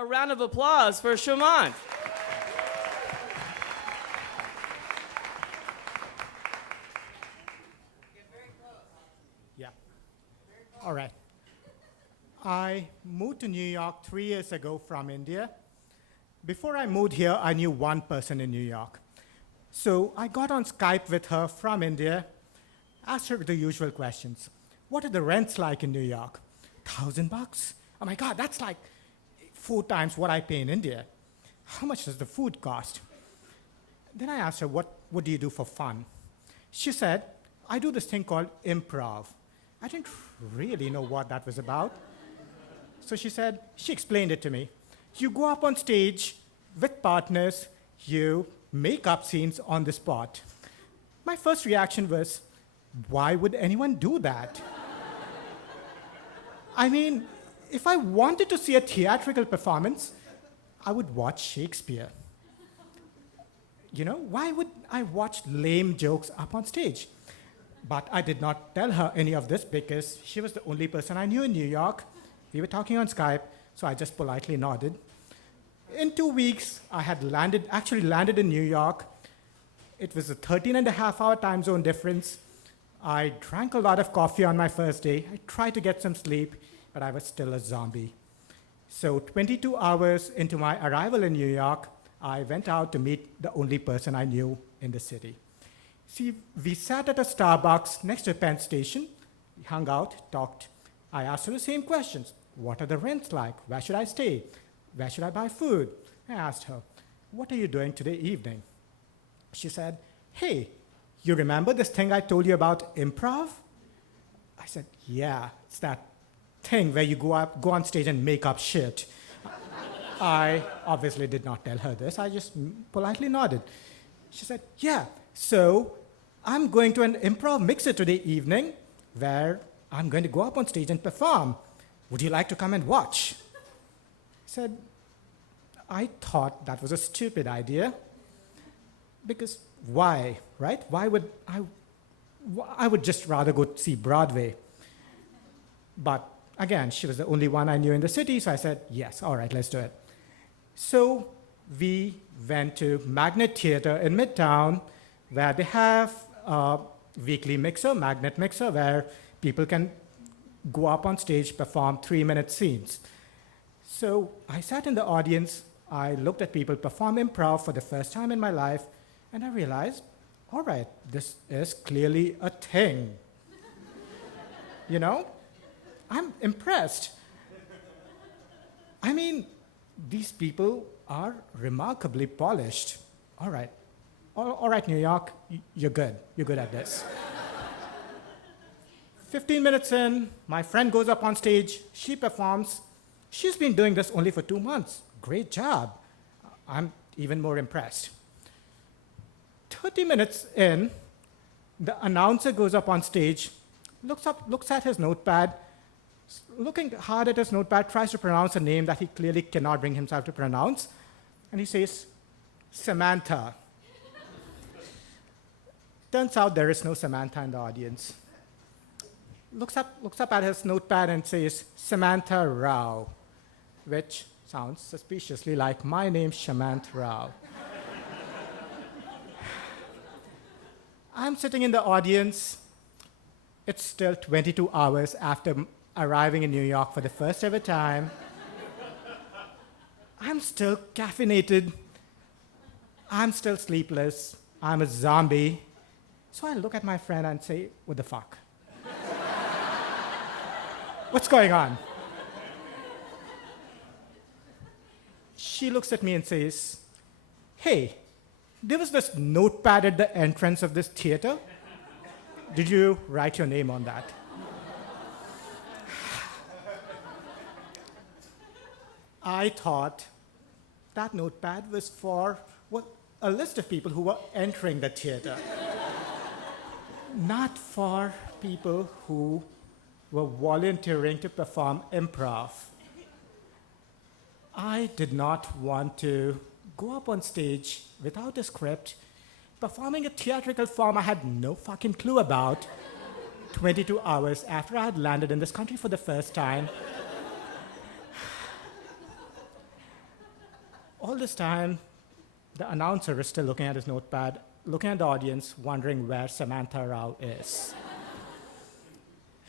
A round of applause for Shamanth. Yeah. All right. I moved to New York 3 years ago from India. Before I moved here, I knew one person in New York. So I got on Skype with her from India, asked her the usual questions. What are the rents like in New York? $1,000? Oh my God, that's like 4 times what I pay in India. How much does the food cost? Then I asked her, what do you do for fun? She said, I do this thing called improv. I didn't really know what that was about. So she explained it to me. You go up on stage with partners, you make up scenes on the spot. My first reaction was, why would anyone do that? I mean, if I wanted to see a theatrical performance, I would watch Shakespeare. You know, why would I watch lame jokes up on stage? But I did not tell her any of this because she was the only person I knew in New York. We were talking on Skype, so I just politely nodded. In 2 weeks, I had actually landed in New York. It was a 13-and-a-half-hour time zone difference. I drank a lot of coffee on my first day. I tried to get some sleep, but I was still a zombie. So 22 hours into my arrival in New York, I went out to meet the only person I knew in the city. See, we sat at a Starbucks next to Penn Station. We hung out, talked. I asked her the same questions. What are the rents like? Where should I stay? Where should I buy food? I asked her, what are you doing today evening? She said, hey, you remember this thing I told you about improv? I said, yeah, it's that thing where you go on stage and make up shit. I obviously did not tell her this. I just politely nodded. She said, yeah, so I'm going to an improv mixer today evening where I'm going to go up on stage and perform. Would you like to come and watch? I said, I thought that was a stupid idea. Because why, right? Why would I would just rather go see Broadway. But again, she was the only one I knew in the city, so I said, yes, all right, let's do it. So we went to Magnet Theater in Midtown, where they have a weekly mixer, Magnet Mixer, where people can go up on stage, perform 3-minute scenes. So I sat in the audience, I looked at people perform improv for the first time in my life, and I realized, all right, this is clearly a thing. You know? I'm impressed. I mean, these people are remarkably polished. All right. All right, New York, you're good. You're good at this. 15 minutes in, my friend goes up on stage. She performs. She's been doing this only for 2 months. Great job. I'm even more impressed. 30 minutes in, the announcer goes up on stage, looks at his notepad, looking hard at his notepad, tries to pronounce a name that he clearly cannot bring himself to pronounce, and he says, Samantha. Turns out there is no Samantha in the audience. Looks up at his notepad and says, Shamanth Rao, which sounds suspiciously like my name, Shamanth Rao. I'm sitting in the audience. It's still 22 hours after arriving in New York for the first ever time. I'm still caffeinated. I'm still sleepless. I'm a zombie. So I look at my friend and say, what the fuck? What's going on? She looks at me and says, hey, there was this notepad at the entrance of this theater. Did you write your name on that? I thought that notepad was for a list of people who were entering the theater, not for people who were volunteering to perform improv. I did not want to go up on stage without a script, performing a theatrical form I had no fucking clue about, 22 hours after I had landed in this country for the first time. All this time, the announcer is still looking at his notepad, looking at the audience, wondering where Samantha Rao is.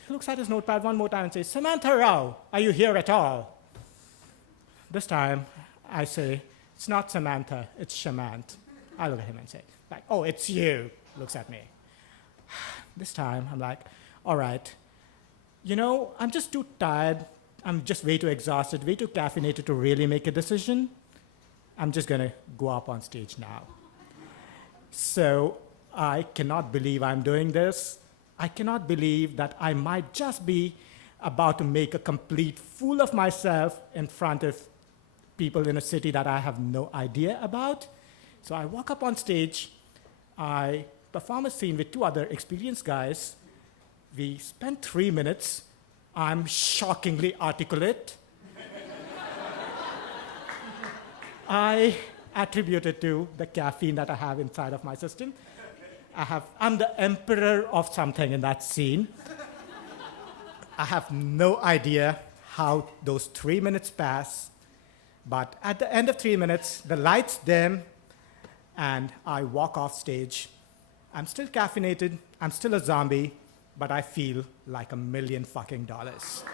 He looks at his notepad one more time and says, Samantha Rao, are you here at all? This time, I say, it's not Samantha, it's Shamanth. I look at him and say, like, oh, it's you. Looks at me. This time, I'm like, all right, I'm just too tired. I'm just way too exhausted, way too caffeinated to really make a decision. I'm just going to go up on stage now. So I cannot believe I'm doing this. I cannot believe that I might just be about to make a complete fool of myself in front of people in a city that I have no idea about. So I walk up on stage. I perform a scene with two other experienced guys. We spend 3 minutes. I'm shockingly articulate. I attribute it to the caffeine that I have inside of my system. I'm the emperor of something in that scene. I have no idea how those 3 minutes pass, but at the end of 3 minutes, the lights dim, and I walk off stage. I'm still caffeinated, I'm still a zombie, but I feel like $1 million fucking dollars.